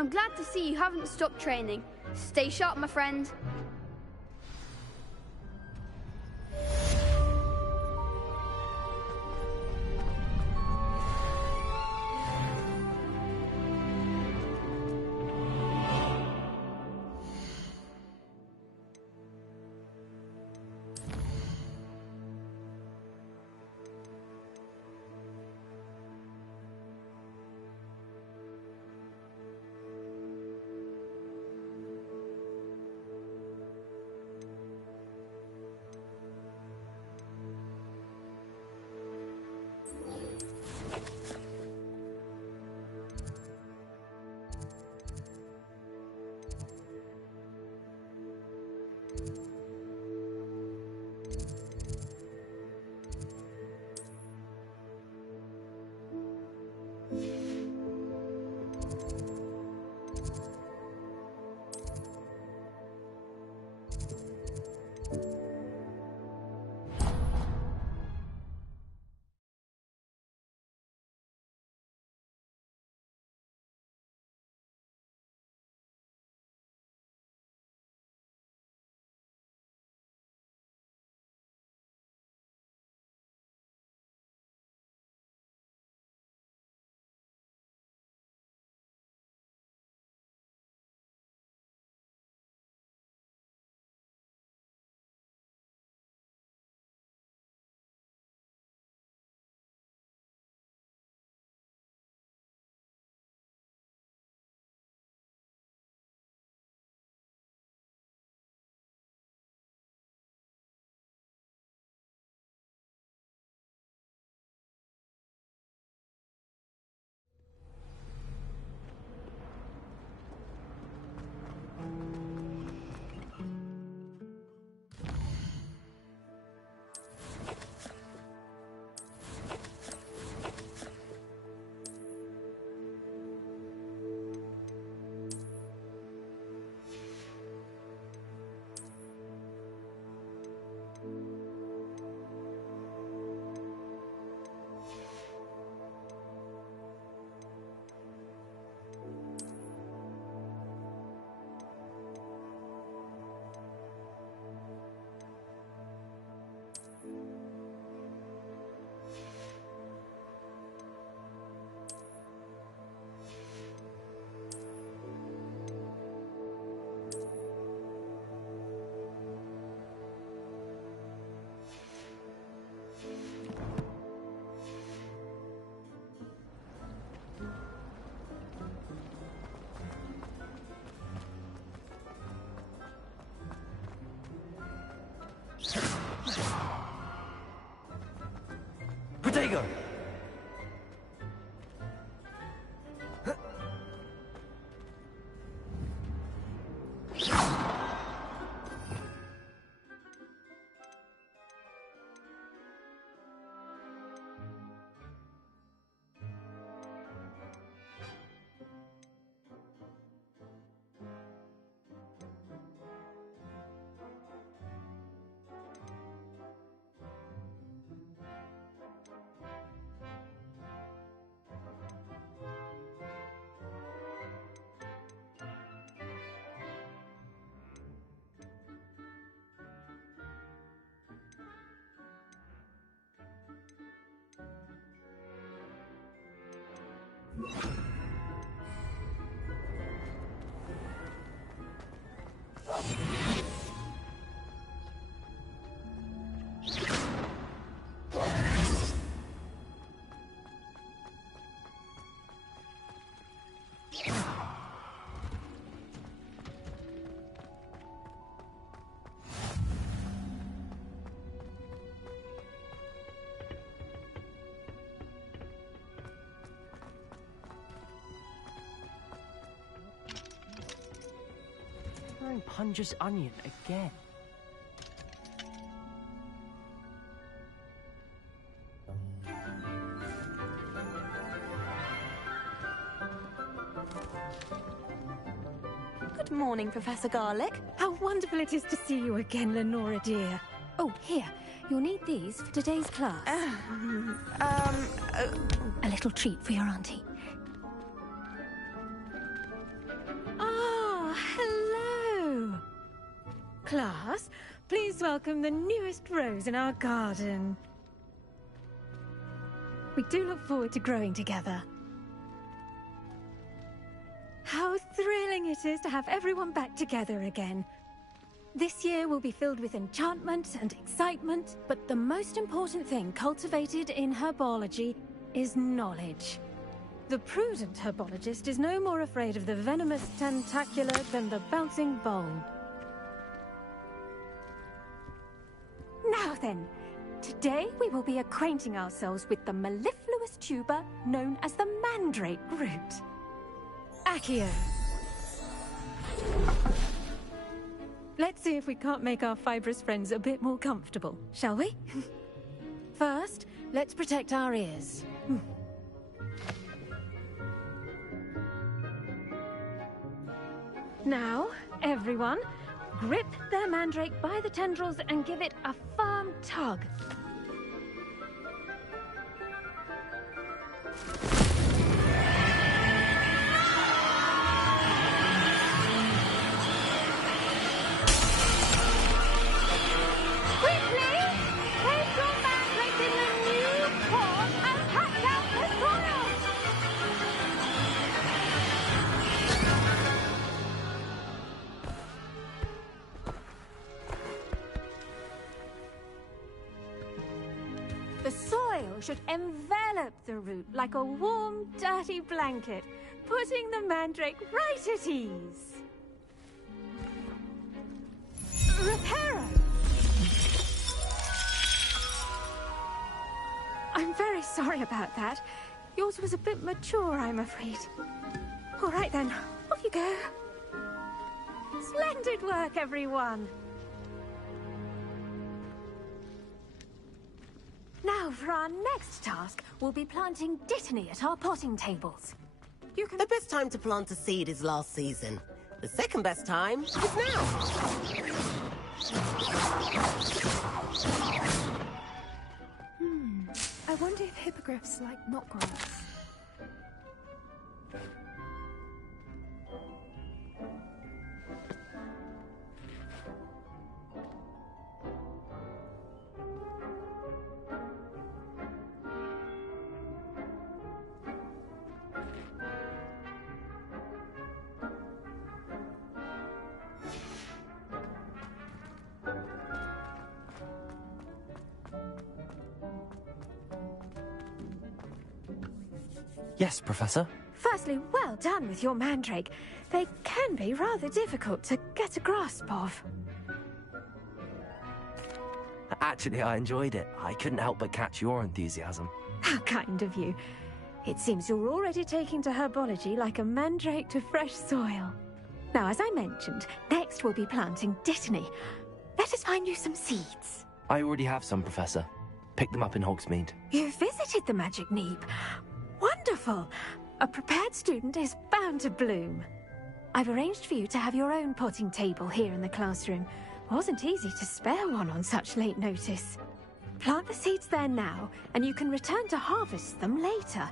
I'm glad to see you haven't stopped training. Stay sharp, my friend. Potato! Wearing Punja's onion again. Good morning, Professor Garlic. How wonderful it is to see you again, Lenora dear. Oh, here. You'll need these for today's class. A little treat for your auntie. class, please welcome the newest rose in our garden. We do look forward to growing together. How thrilling it is to have everyone back together again. This year will be filled with enchantment and excitement, But the most important thing cultivated in herbology is knowledge. the prudent herbologist is no more afraid of the venomous tentacular than the bouncing bulb. Now then, today we will be acquainting ourselves with the mellifluous tuber known as the mandrake root. Accio. Let's see if we can't make our fibrous friends a bit more comfortable, shall we? First, let's protect our ears. Now, everyone, grip their mandrake by the tendrils and give it a firm tug. Quickly! Place your mandrake in the new pot and pack out the soil! The soil should envelop the root like a warm, dirty blanket, putting the mandrake right at ease. Reparo! I'm very sorry about that. Yours was a bit mature, I'm afraid. All right then, off you go. Splendid work, everyone. Now, for our next task, we'll be planting dittany at our potting tables. You can... The best time to plant a seed is last season. The second best time is now. I wonder if hippogriffs like knotgrass. Yes, Professor. Firstly, well done with your mandrake. They can be rather difficult to get a grasp of. Actually, I enjoyed it. I couldn't help but catch your enthusiasm. How kind of you. It seems you're already taking to herbology like a mandrake to fresh soil. Now, as I mentioned, next we'll be planting dittany. Let us find you some seeds. I already have some, Professor. Picked them up in Hogsmeade. You visited the Magic Neep. Wonderful! A prepared student is bound to bloom. I've arranged for you to have your own potting table here in the classroom. Wasn't easy to spare one on such late notice. Plant the seeds there now, and you can return to harvest them later.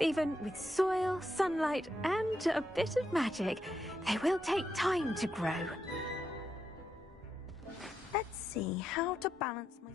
Even with soil, sunlight, and a bit of magic, they will take time to grow. Let's see how to balance my...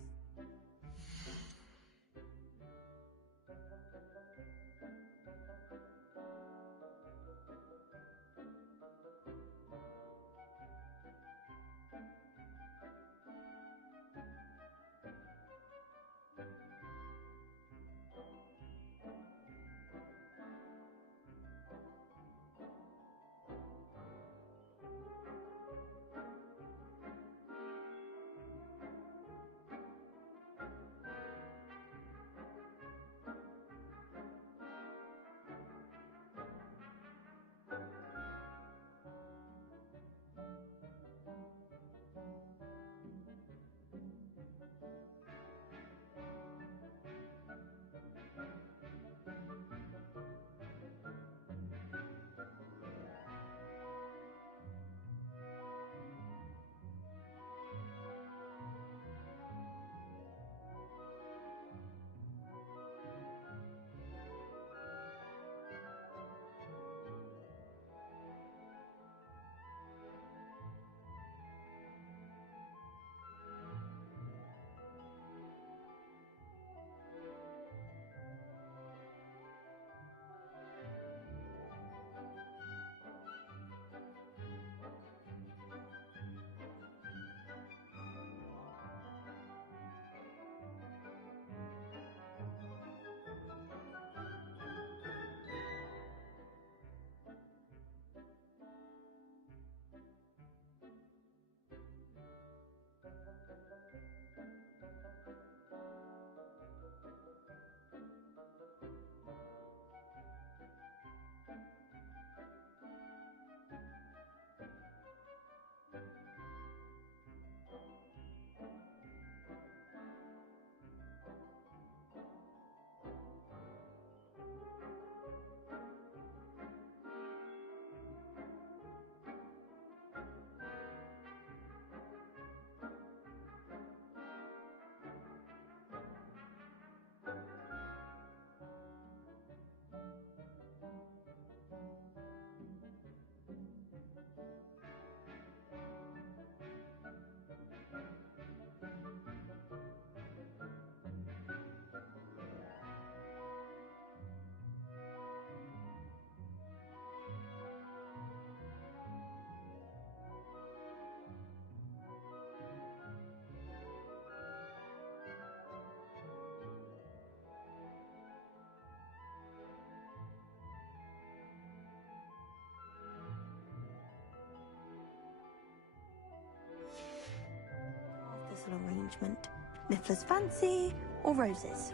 petal arrangement. Niffler's fancy or roses?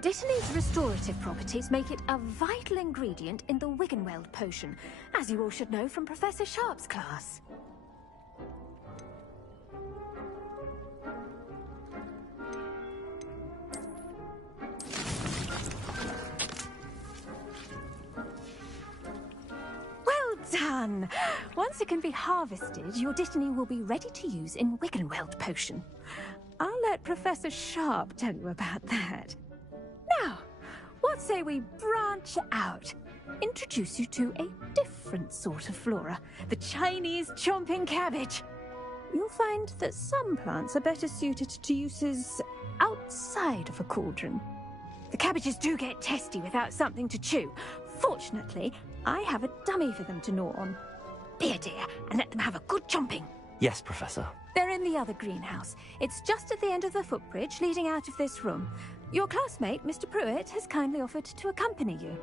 Dittany's restorative properties make it a vital ingredient in the Wiggenweld potion, as you all should know from Professor Sharp's class. Well done! Once it can be harvested, your Dittany will be ready to use in Wiggenweld potion. I'll let Professor Sharp tell you about that. Now, what say we branch out? Introduce you to a different sort of flora, the Chinese chomping cabbage. You'll find that some plants are better suited to uses outside of a cauldron. The cabbages do get testy without something to chew. Fortunately, I have a dummy for them to gnaw on. Be a dear and let them have a good chomping. Yes, Professor. They're in the other greenhouse. It's just at the end of the footbridge leading out of this room. Your classmate, Mr. Pruitt, has kindly offered to accompany you.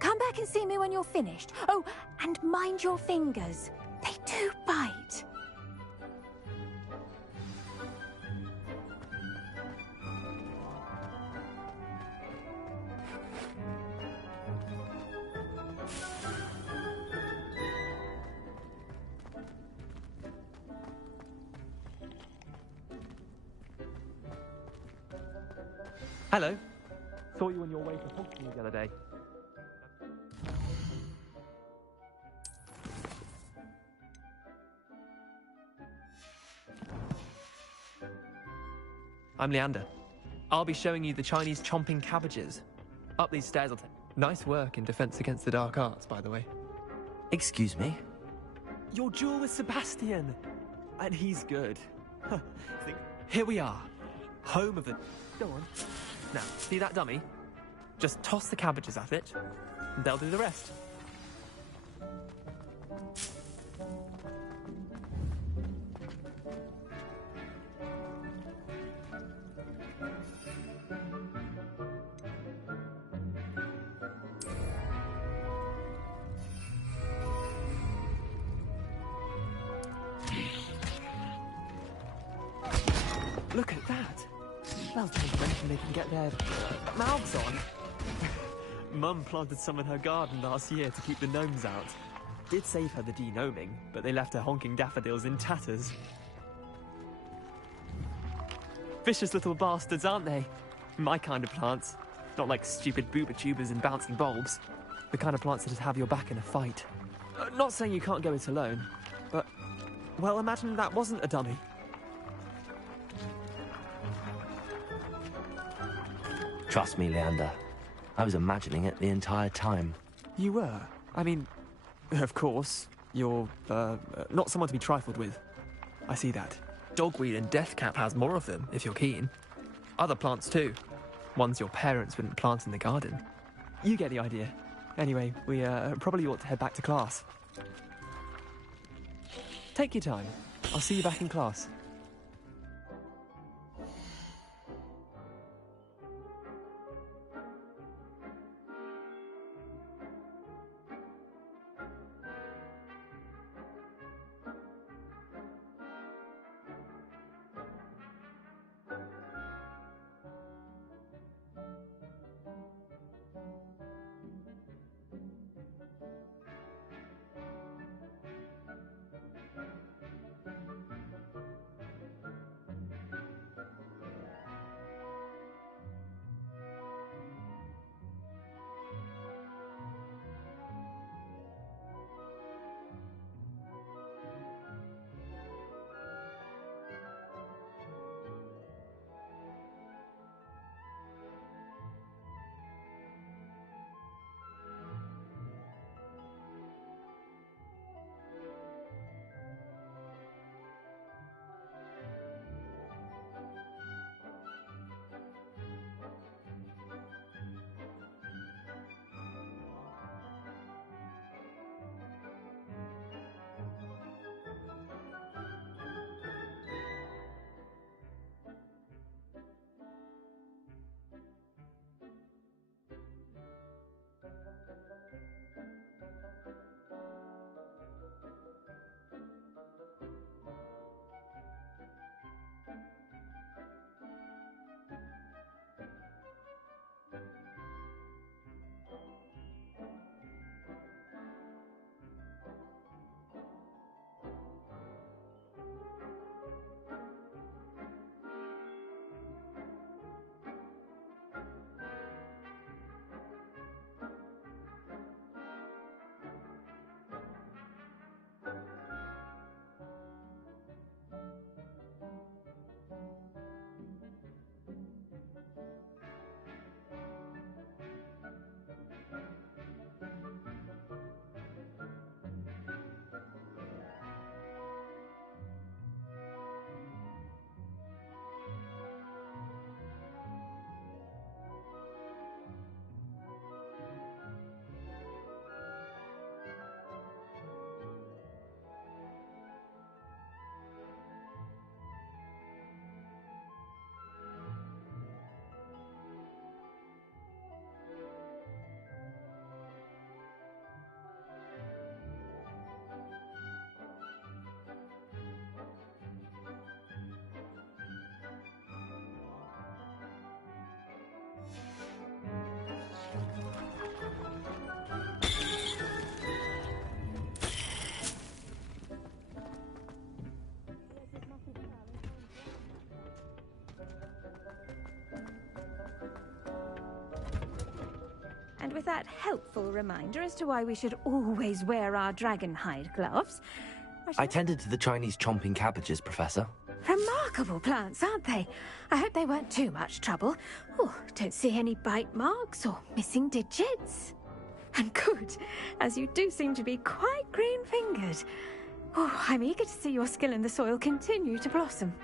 Come back and see me when you're finished. Oh, and mind your fingers. They do bite. Hello. Saw you on your way to hospital the other day. I'm Leander. I'll be showing you the Chinese chomping cabbages. Up these stairs I'll take. Nice work in Defense Against the Dark Arts, by the way. Excuse me? Your duel with Sebastian! And he's good. Here we are. Home of the... Go on. Now, see that dummy? Just toss the cabbages at it, and they'll do the rest. Look at that! They'll take anything they can get their mouths on. Mum planted some in her garden last year to keep the gnomes out. Did save her the de-gnoming, but they left her honking daffodils in tatters. Vicious little bastards, aren't they? My kind of plants. Not like stupid booba tubers and bouncing bulbs. The kind of plants that'd have your back in a fight. Not saying you can't go it alone, but... well, imagine that wasn't a dummy. Trust me, Leander. I was imagining it the entire time. You were? I mean, of course, you're, not someone to be trifled with. I see that. Dogweed and deathcap has more of them, if you're keen. Other plants, too. Ones your parents wouldn't plant in the garden. You get the idea. Anyway, we, probably ought to head back to class. Take your time. I'll see you back in class. with that helpful reminder as to why we should always wear our dragon hide gloves. I tended to the Chinese chomping cabbages, Professor. Remarkable plants, aren't they? I hope they weren't too much trouble. Oh, don't see any bite marks or missing digits. And good, as you do seem to be quite green-fingered. Oh, I'm eager to see your skill in the soil continue to blossom.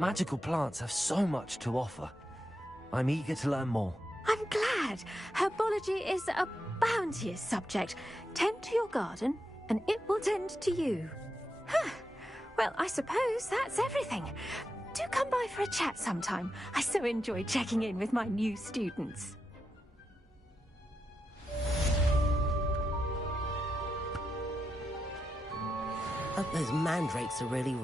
Magical plants have so much to offer. I'm eager to learn more. I'm glad. Herbology is a bounteous subject. Tend to your garden, and it will tend to you. Huh. Well, I suppose that's everything. Do come by for a chat sometime. I so enjoy checking in with my new students. Hope those mandrakes are really